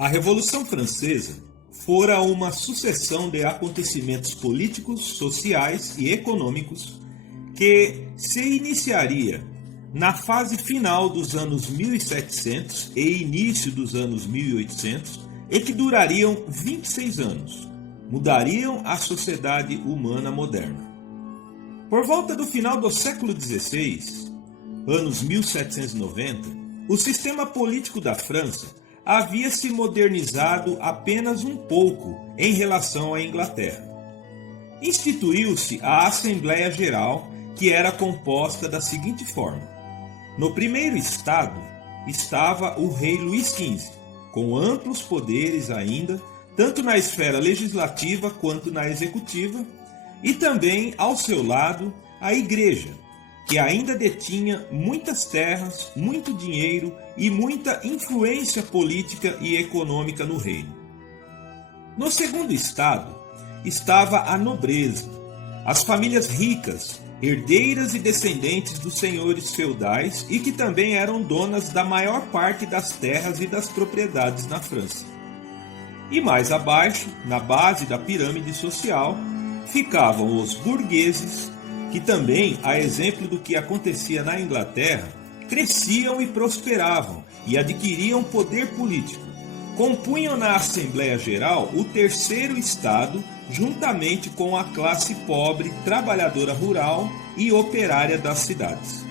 A Revolução Francesa fora uma sucessão de acontecimentos políticos, sociais e econômicos que se iniciaria na fase final dos anos 1700 e início dos anos 1800 e que durariam 26 anos. Mudariam a sociedade humana moderna. Por volta do final do século XVI, anos 1790, o sistema político da França havia se modernizado apenas um pouco em relação à Inglaterra. Instituiu-se a Assembleia Geral, que era composta da seguinte forma: no primeiro estado estava o rei Luís XV, com amplos poderes ainda, tanto na esfera legislativa quanto na executiva, e também ao seu lado a Igreja, que ainda detinha muitas terras, muito dinheiro e muita influência política e econômica no reino. No segundo estado estava a nobreza, as famílias ricas, herdeiras e descendentes dos senhores feudais e que também eram donas da maior parte das terras e das propriedades na França. E mais abaixo, na base da pirâmide social, ficavam os burgueses, que também, a exemplo do que acontecia na Inglaterra, cresciam e prosperavam e adquiriam poder político. Compunham na Assembleia Geral o terceiro estado, juntamente com a classe pobre, trabalhadora rural e operária das cidades.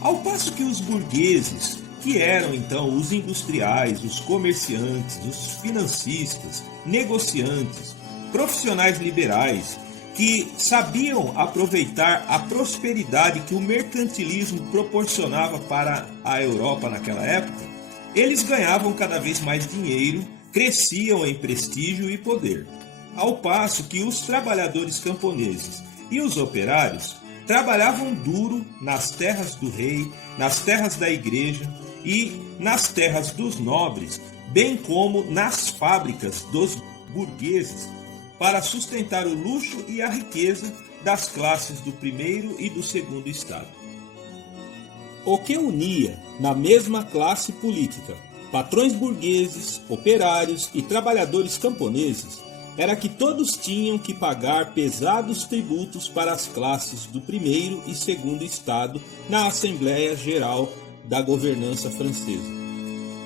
Ao passo que os burgueses, que eram então os industriais, os comerciantes, os financistas, negociantes, profissionais liberais, que sabiam aproveitar a prosperidade que o mercantilismo proporcionava para a Europa naquela época, eles ganhavam cada vez mais dinheiro, cresciam em prestígio e poder. Ao passo que os trabalhadores camponeses e os operários trabalhavam duro nas terras do rei, nas terras da igreja e nas terras dos nobres, bem como nas fábricas dos burgueses, para sustentar o luxo e a riqueza das classes do primeiro e do segundo estado. O que unia na mesma classe política patrões burgueses, operários e trabalhadores camponeses era que todos tinham que pagar pesados tributos para as classes do primeiro e segundo estado na Assembleia Geral da governança francesa.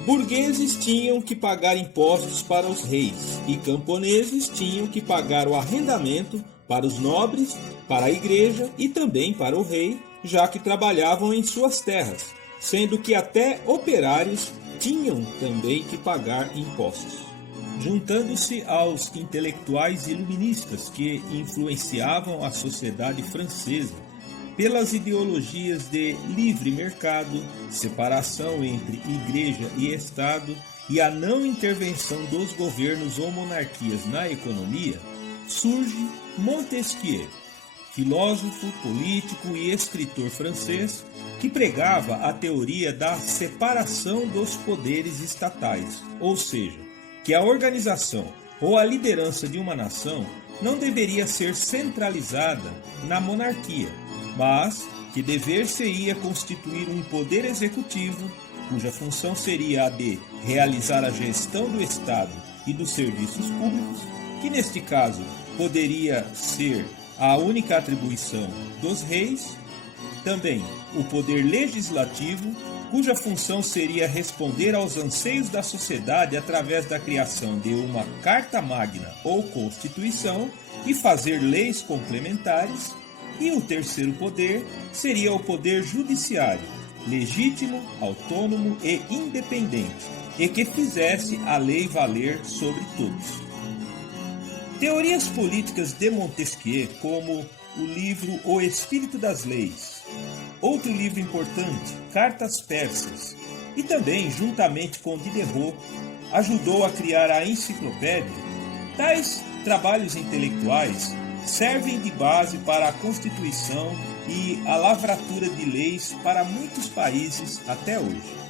Burgueses tinham que pagar impostos para os reis e camponeses tinham que pagar o arrendamento para os nobres, para a igreja e também para o rei, já que trabalhavam em suas terras, sendo que até operários tinham também que pagar impostos. Juntando-se aos intelectuais iluministas que influenciavam a sociedade francesa pelas ideologias de livre mercado, separação entre igreja e Estado e a não intervenção dos governos ou monarquias na economia, surge Montesquieu, filósofo, político e escritor francês que pregava a teoria da separação dos poderes estatais, ou seja, que a organização ou a liderança de uma nação não deveria ser centralizada na monarquia, mas que dever-se-ia constituir um poder executivo, cuja função seria a de realizar a gestão do Estado e dos serviços públicos, que neste caso poderia ser a única atribuição dos reis, também o poder legislativo, cuja função seria responder aos anseios da sociedade através da criação de uma Carta Magna ou Constituição e fazer leis complementares, e o terceiro poder seria o poder judiciário, legítimo, autônomo e independente, e que fizesse a lei valer sobre todos. Teorias políticas de Montesquieu, como o livro O Espírito das Leis, outro livro importante, Cartas Persas, e também, juntamente com Diderot, ajudou a criar a enciclopédia. Tais trabalhos intelectuais servem de base para a constituição e a lavratura de leis para muitos países até hoje.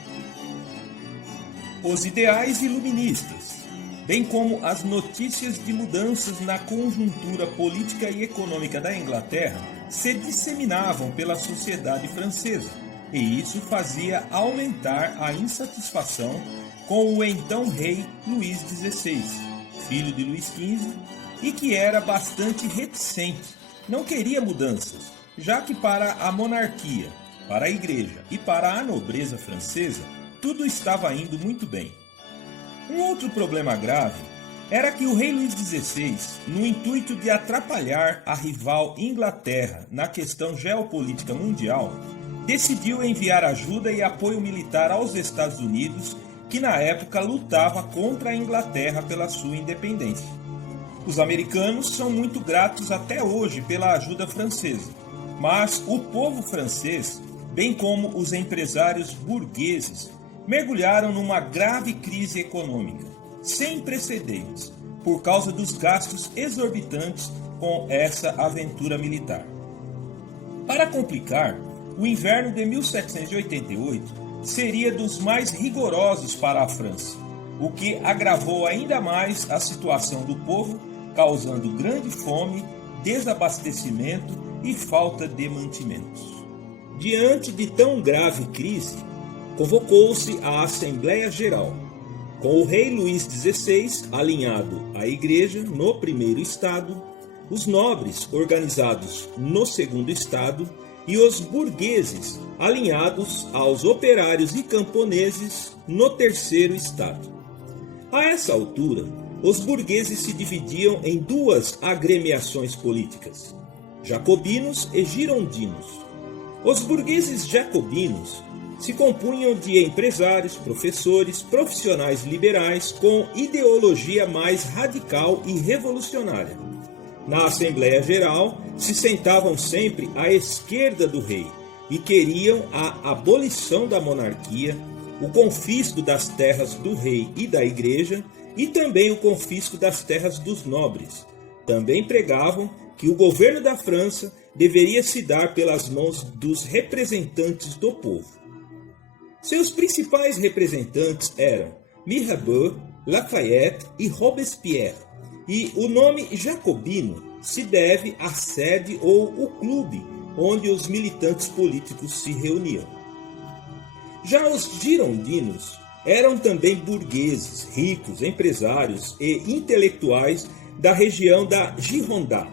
Os ideais iluministas, bem como as notícias de mudanças na conjuntura política e econômica da Inglaterra, se disseminavam pela sociedade francesa, e isso fazia aumentar a insatisfação com o então rei Luís XVI, filho de Luís XV, e que era bastante reticente, não queria mudanças, já que para a monarquia, para a igreja e para a nobreza francesa, tudo estava indo muito bem. Um outro problema grave era que o rei Luís XVI, no intuito de atrapalhar a rival Inglaterra na questão geopolítica mundial, decidiu enviar ajuda e apoio militar aos Estados Unidos, que na época lutava contra a Inglaterra pela sua independência. Os americanos são muito gratos até hoje pela ajuda francesa, mas o povo francês, bem como os empresários burgueses, mergulharam numa grave crise econômica, sem precedentes, por causa dos gastos exorbitantes com essa aventura militar. Para complicar, o inverno de 1788 seria dos mais rigorosos para a França, o que agravou ainda mais a situação do povo, causando grande fome, desabastecimento e falta de mantimentos. Diante de tão grave crise, convocou-se a Assembleia Geral, com o rei Luís XVI alinhado à Igreja no primeiro estado, os nobres organizados no segundo estado e os burgueses alinhados aos operários e camponeses no terceiro estado. A essa altura, os burgueses se dividiam em duas agremiações políticas, jacobinos e girondinos. Os burgueses jacobinos se compunham de empresários, professores, profissionais liberais com ideologia mais radical e revolucionária. Na Assembleia Geral, se sentavam sempre à esquerda do rei e queriam a abolição da monarquia, o confisco das terras do rei e da igreja e também o confisco das terras dos nobres. Também pregavam que o governo da França deveria se dar pelas mãos dos representantes do povo. Seus principais representantes eram Mirabeau, Lafayette e Robespierre, e o nome jacobino se deve à sede ou o clube onde os militantes políticos se reuniam. Já os girondinos eram também burgueses, ricos, empresários e intelectuais da região da Gironde,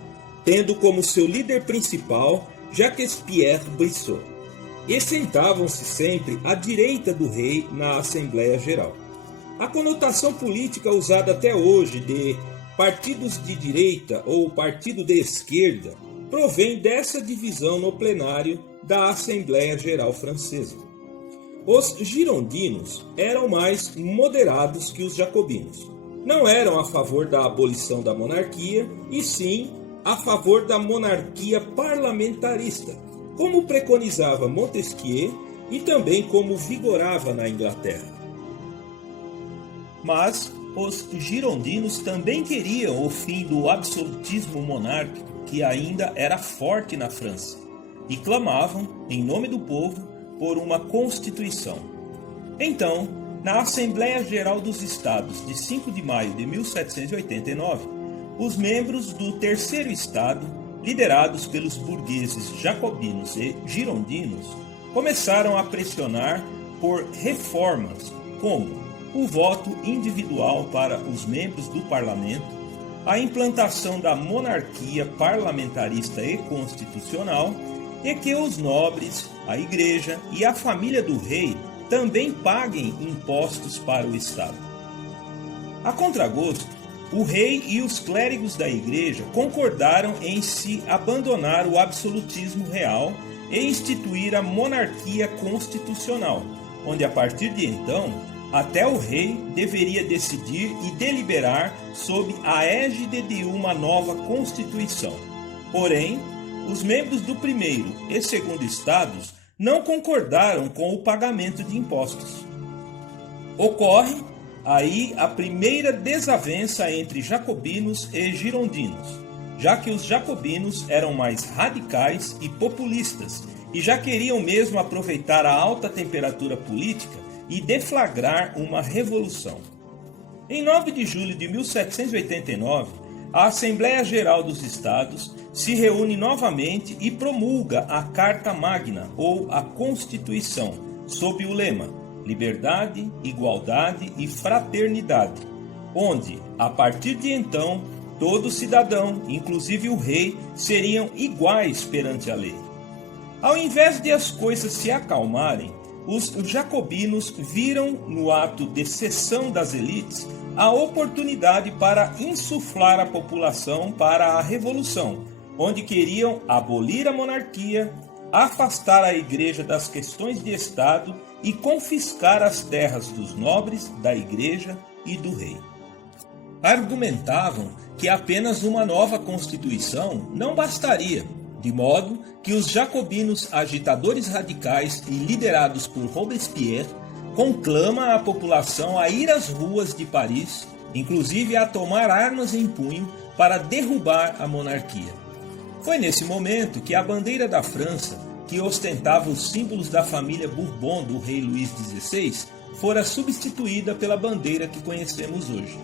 tendo como seu líder principal Jacques-Pierre Brissot, e sentavam-se sempre à direita do rei na Assembleia Geral. A conotação política usada até hoje de partidos de direita ou partido de esquerda provém dessa divisão no plenário da Assembleia Geral Francesa. Os girondinos eram mais moderados que os jacobinos. Não eram a favor da abolição da monarquia, e sim a favor da monarquia parlamentarista, como preconizava Montesquieu e também como vigorava na Inglaterra. Mas os girondinos também queriam o fim do absolutismo monárquico, que ainda era forte na França, e clamavam, em nome do povo, por uma Constituição. Então, na Assembleia Geral dos Estados de 5 de maio de 1789, os membros do terceiro estado, liderados pelos burgueses jacobinos e girondinos, começaram a pressionar por reformas como o voto individual para os membros do parlamento, a implantação da monarquia parlamentarista e constitucional, e que os nobres, a igreja e a família do rei também paguem impostos para o Estado. A contragosto, o rei e os clérigos da igreja concordaram em se abandonar o absolutismo real e instituir a monarquia constitucional, onde a partir de então, até o rei deveria decidir e deliberar sob a égide de uma nova Constituição. Porém, os membros do primeiro e segundo estados não concordaram com o pagamento de impostos. Ocorre aí a primeira desavença entre jacobinos e girondinos, já que os jacobinos eram mais radicais e populistas e já queriam mesmo aproveitar a alta temperatura política e deflagrar uma revolução. Em 9 de julho de 1789, a Assembleia Geral dos Estados se reúne novamente e promulga a Carta Magna, ou a Constituição, sob o lema Liberdade, Igualdade e Fraternidade, onde, a partir de então, todo cidadão, inclusive o rei, seriam iguais perante a lei. Ao invés de as coisas se acalmarem, os jacobinos viram no ato de cessão das elites a oportunidade para insuflar a população para a revolução, onde queriam abolir a monarquia, afastar a igreja das questões de Estado e confiscar as terras dos nobres, da igreja e do rei. Argumentavam que apenas uma nova constituição não bastaria, de modo que os jacobinos agitadores radicais e liderados por Robespierre conclamam a população a ir às ruas de Paris, inclusive a tomar armas em punho para derrubar a monarquia. Foi nesse momento que a bandeira da França, que ostentava os símbolos da família Bourbon do rei Luís XVI, fora substituída pela bandeira que conhecemos hoje.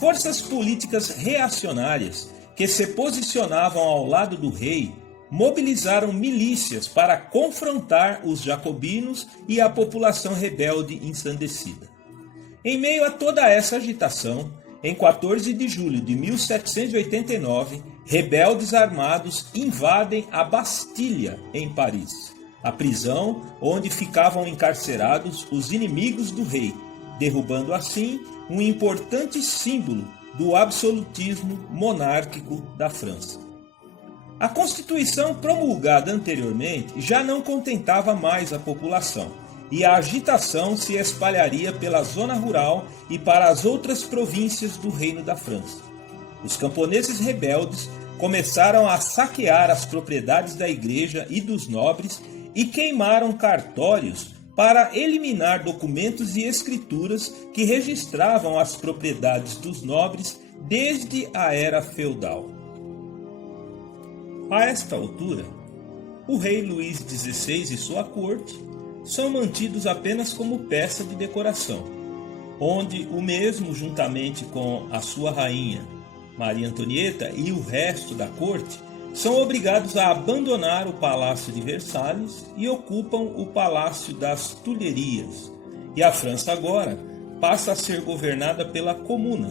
Forças políticas reacionárias que se posicionavam ao lado do rei mobilizaram milícias para confrontar os jacobinos e a população rebelde ensandecida. Em meio a toda essa agitação, em 14 de julho de 1789, rebeldes armados invadem a Bastilha, em Paris, a prisão onde ficavam encarcerados os inimigos do rei, derrubando assim um importante símbolo do absolutismo monárquico da França. A Constituição promulgada anteriormente já não contentava mais a população, e a agitação se espalharia pela zona rural e para as outras províncias do Reino da França. Os camponeses rebeldes começaram a saquear as propriedades da igreja e dos nobres e queimaram cartórios para eliminar documentos e escrituras que registravam as propriedades dos nobres desde a era feudal. A esta altura, o rei Luís XVI e sua corte são mantidos apenas como peça de decoração, onde o mesmo, juntamente com a sua rainha, Maria Antonieta, e o resto da corte, são obrigados a abandonar o Palácio de Versalhes e ocupam o Palácio das Tulherias. E a França agora passa a ser governada pela Comuna,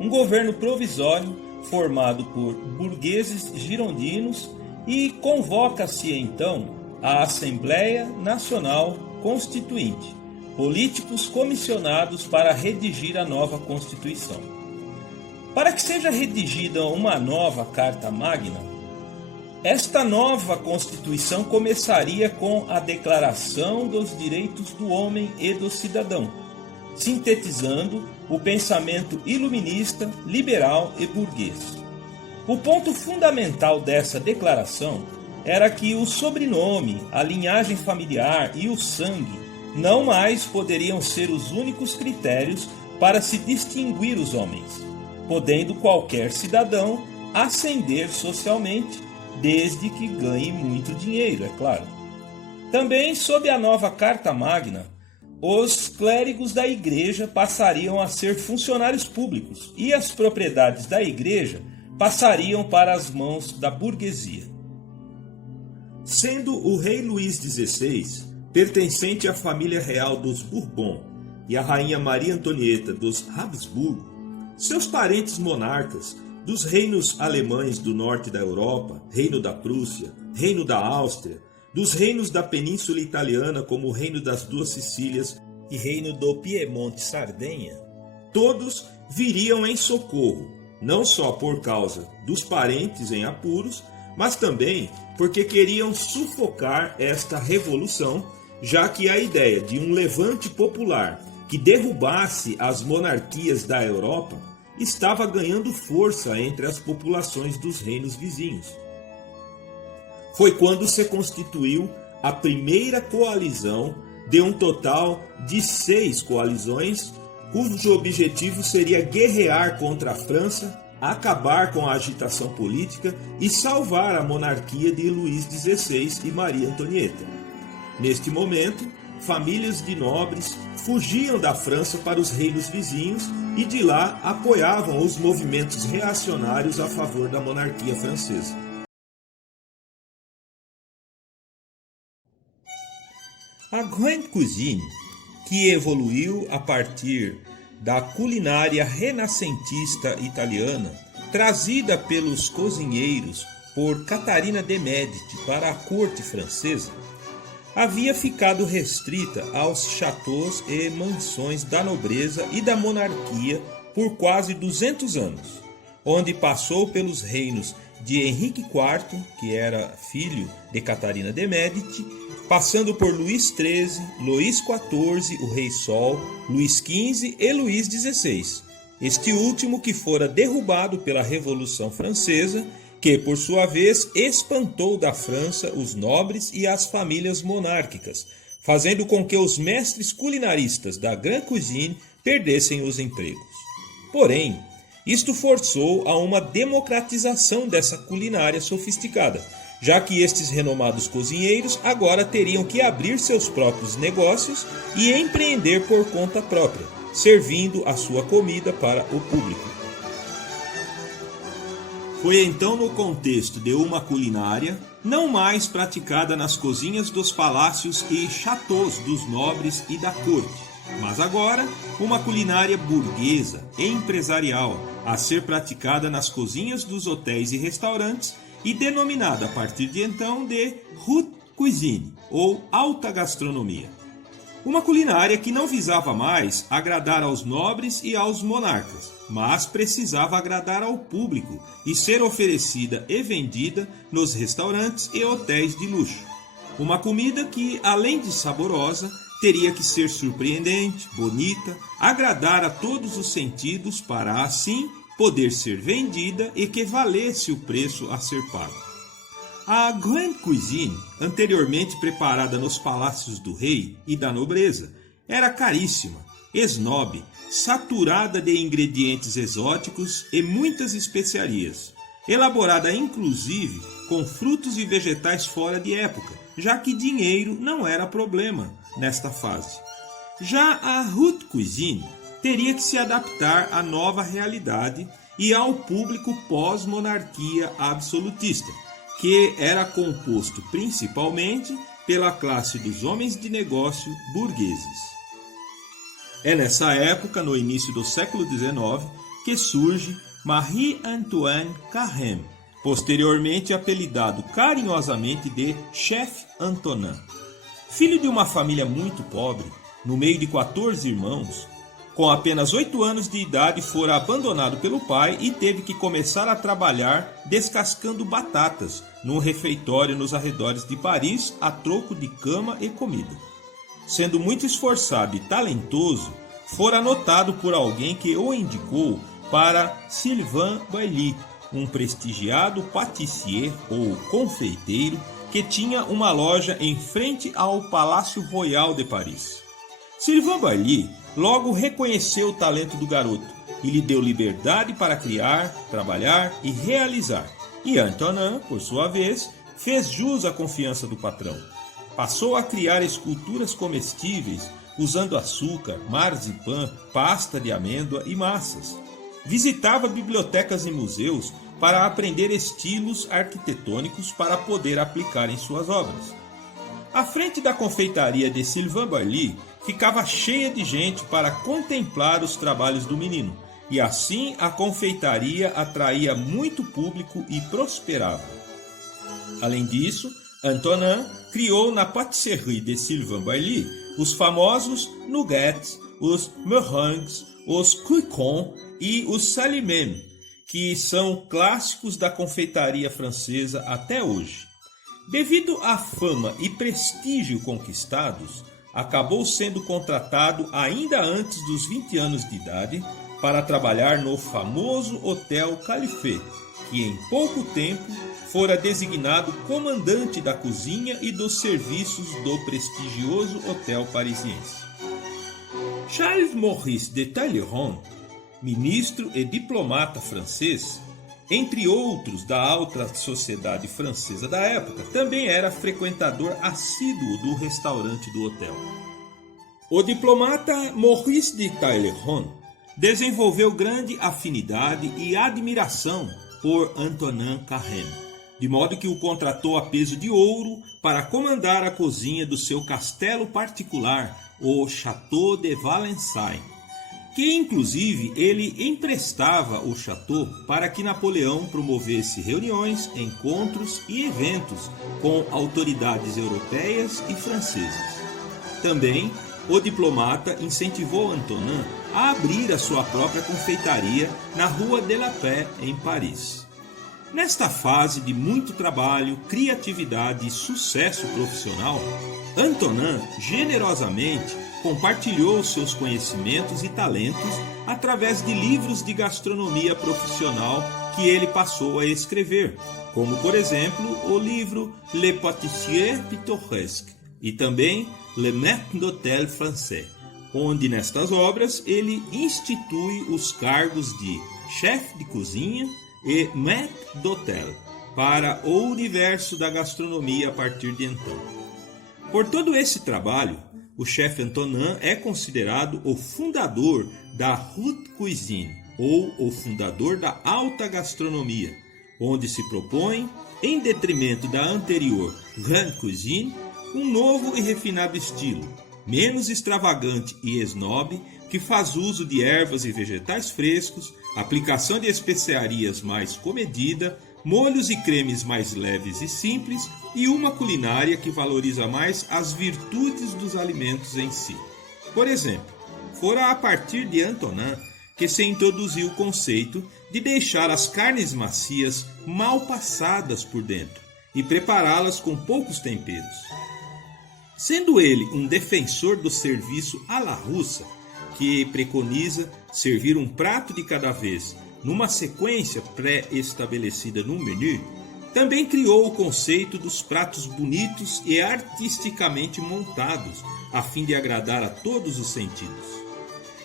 um governo provisório formado por burgueses girondinos, e convoca-se então a Assembleia Nacional Constituinte, políticos comissionados para redigir a nova Constituição. Para que seja redigida uma nova Carta Magna, esta nova Constituição começaria com a Declaração dos Direitos do Homem e do Cidadão, sintetizando o pensamento iluminista, liberal e burguês. O ponto fundamental dessa declaração era que o sobrenome, a linhagem familiar e o sangue não mais poderiam ser os únicos critérios para se distinguir os homens, podendo qualquer cidadão ascender socialmente, desde que ganhe muito dinheiro, é claro. Também, sob a nova Carta Magna, os clérigos da igreja passariam a ser funcionários públicos e as propriedades da igreja passariam para as mãos da burguesia. Sendo o rei Luís XVI pertencente à família real dos Bourbon e a rainha Maria Antonieta dos Habsburgo, seus parentes monarcas dos reinos alemães do norte da Europa, Reino da Prússia, Reino da Áustria, dos reinos da Península Italiana como o Reino das Duas Sicílias e Reino do Piemonte-Sardenha, todos viriam em socorro, não só por causa dos parentes em apuros, mas também porque queriam sufocar esta revolução, já que a ideia de um levante popular que derrubasse as monarquias da Europa estava ganhando força entre as populações dos reinos vizinhos. Foi quando se constituiu a primeira coalizão de um total de 6 coalizões, cujo objetivo seria guerrear contra a França, acabar com a agitação política e salvar a monarquia de Luís XVI e Maria Antonieta. Neste momento, famílias de nobres fugiam da França para os reinos vizinhos e de lá apoiavam os movimentos reacionários a favor da monarquia francesa. A Grande Cuisine, que evoluiu a partir da culinária renascentista italiana, trazida pelos cozinheiros por Catarina de Médici para a corte francesa, havia ficado restrita aos châteaux e mansões da nobreza e da monarquia por quase 200 anos, onde passou pelos reinos de Henrique IV, que era filho de Catarina de Médici, passando por Luís XIII, Luís XIV, o Rei Sol, Luís XV e Luís XVI. Este último que fora derrubado pela Revolução Francesa, que por sua vez espantou da França os nobres e as famílias monárquicas, fazendo com que os mestres culinaristas da Grande Cuisine perdessem os empregos. Porém, isto forçou a uma democratização dessa culinária sofisticada, já que estes renomados cozinheiros agora teriam que abrir seus próprios negócios e empreender por conta própria, servindo a sua comida para o público. Foi então no contexto de uma culinária não mais praticada nas cozinhas dos palácios e chateaus dos nobres e da corte, mas agora uma culinária burguesa e empresarial a ser praticada nas cozinhas dos hotéis e restaurantes e denominada a partir de então de haute cuisine, ou alta gastronomia. Uma culinária que não visava mais agradar aos nobres e aos monarcas, mas precisava agradar ao público e ser oferecida e vendida nos restaurantes e hotéis de luxo. Uma comida que, além de saborosa, teria que ser surpreendente, bonita, agradar a todos os sentidos para, assim, poder ser vendida e que valesse o preço a ser pago. A Grande Cuisine, anteriormente preparada nos palácios do rei e da nobreza, era caríssima, esnobe, saturada de ingredientes exóticos e muitas especiarias, elaborada inclusive com frutos e vegetais fora de época, já que dinheiro não era problema nesta fase. Já a haute cuisine teria que se adaptar à nova realidade e ao público pós-monarquia absolutista, que era composto principalmente pela classe dos homens de negócio burgueses. É nessa época, no início do século XIX, que surge Marie-Antoine Carême, posteriormente apelidado carinhosamente de Chef Antonin. Filho de uma família muito pobre, no meio de 14 irmãos, com apenas 8 anos de idade fora abandonado pelo pai e teve que começar a trabalhar descascando batatas num refeitório nos arredores de Paris a troco de cama e comida. Sendo muito esforçado e talentoso, fora notado por alguém que o indicou para Sylvain Bailly, um prestigiado patissier ou confeiteiro que tinha uma loja em frente ao Palácio Royal de Paris. Sylvain Bailly logo reconheceu o talento do garoto e lhe deu liberdade para criar, trabalhar e realizar. E Antonin, por sua vez, fez jus à confiança do patrão. Passou a criar esculturas comestíveis usando açúcar, marzipan, pasta de amêndoa e massas. Visitava bibliotecas e museus para aprender estilos arquitetônicos para poder aplicar em suas obras. A frente da confeitaria de Sylvain Bailly ficava cheia de gente para contemplar os trabalhos do menino, e assim a confeitaria atraía muito público e prosperava. Além disso, Antonin criou na patisserie de Sylvain Bailly os famosos nougats, os meringues, os croûtons e os salimènes, que são clássicos da confeitaria francesa até hoje. Devido à fama e prestígio conquistados, acabou sendo contratado ainda antes dos 20 anos de idade para trabalhar no famoso Hotel Califé, que em pouco tempo fora designado comandante da cozinha e dos serviços do prestigioso hotel parisiense. Charles Maurice de Talleyrand, ministro e diplomata francês, entre outros da alta sociedade francesa da época, também era frequentador assíduo do restaurante do hotel. O diplomata Maurice de Talleyrand desenvolveu grande afinidade e admiração por Antonin Carême. de modo que o contratou a peso de ouro para comandar a cozinha do seu castelo particular, o Château de Valenciennes, que inclusive ele emprestava o chateau para que Napoleão promovesse reuniões, encontros e eventos com autoridades europeias e francesas. Também, o diplomata incentivou Antonin a abrir a sua própria confeitaria na Rue de la Paix, em Paris. Nesta fase de muito trabalho, criatividade e sucesso profissional, Antonin generosamente compartilhou seus conhecimentos e talentos através de livros de gastronomia profissional que ele passou a escrever, como por exemplo o livro Le Pâtissier Pittoresque e também Le Maître d'Hôtel Français, onde nestas obras ele institui os cargos de chefe de cozinha e maître d'hôtel para o universo da gastronomia a partir de então. Por todo esse trabalho, o chefe Antonin é considerado o fundador da haute cuisine, ou o fundador da alta gastronomia, onde se propõe, em detrimento da anterior grande cuisine, um novo e refinado estilo, menos extravagante e snob, que faz uso de ervas e vegetais frescos, aplicação de especiarias mais comedida, molhos e cremes mais leves e simples e uma culinária que valoriza mais as virtudes dos alimentos em si. Por exemplo, fora a partir de Antonin que se introduziu o conceito de deixar as carnes macias mal passadas por dentro e prepará-las com poucos temperos. Sendo ele um defensor do serviço à la russa, que preconiza servir um prato de cada vez numa sequência pré-estabelecida no menu, também criou o conceito dos pratos bonitos e artisticamente montados, a fim de agradar a todos os sentidos.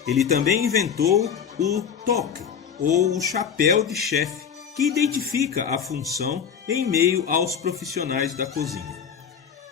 Ele também inventou o toque, ou o chapéu de chefe, que identifica a função em meio aos profissionais da cozinha.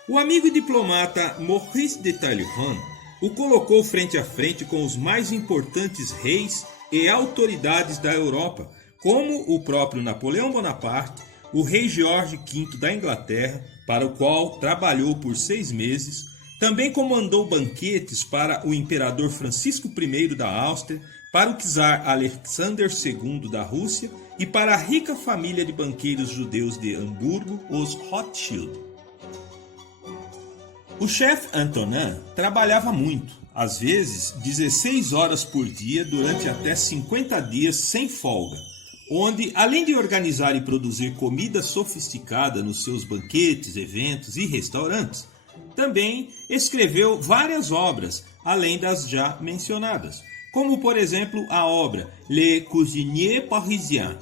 O amigo e diplomata Maurice de Talleyrand o colocou frente a frente com os mais importantes reis e autoridades da Europa, como o próprio Napoleão Bonaparte, o rei George V da Inglaterra, para o qual trabalhou por 6 meses, também comandou banquetes para o imperador Francisco I da Áustria, para o czar Alexander II da Rússia e para a rica família de banqueiros judeus de Hamburgo, os Rothschild. O chefe Antonin trabalhava muito, às vezes 16 horas por dia durante até 50 dias sem folga, onde, além de organizar e produzir comida sofisticada nos seus banquetes, eventos e restaurantes, também escreveu várias obras, além das já mencionadas, como por exemplo a obra Le Cuisinier Parisien,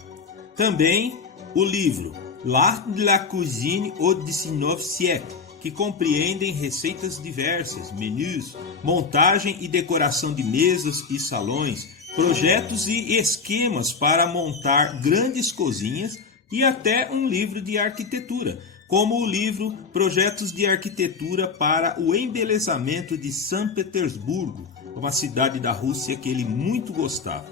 também o livro L'Art de la Cuisine au XIX siècle, que compreendem receitas diversas, menus, montagem e decoração de mesas e salões, projetos e esquemas para montar grandes cozinhas e até um livro de arquitetura, como o livro Projetos de Arquitetura para o Embelezamento de São Petersburgo, uma cidade da Rússia que ele muito gostava.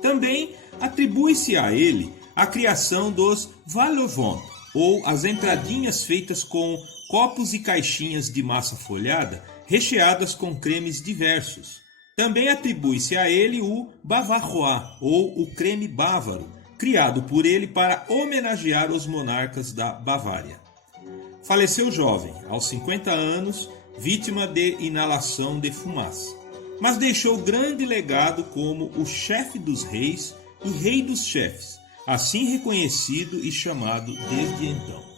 Também atribui-se a ele a criação dos Vol-au-vent, ou as entradinhas feitas com copos e caixinhas de massa folhada recheadas com cremes diversos. Também atribui-se a ele o Bavarois, ou o creme bávaro, criado por ele para homenagear os monarcas da Bavária. Faleceu jovem, aos 50 anos, vítima de inalação de fumaça, mas deixou grande legado como o chefe dos reis e rei dos chefes, assim reconhecido e chamado desde então.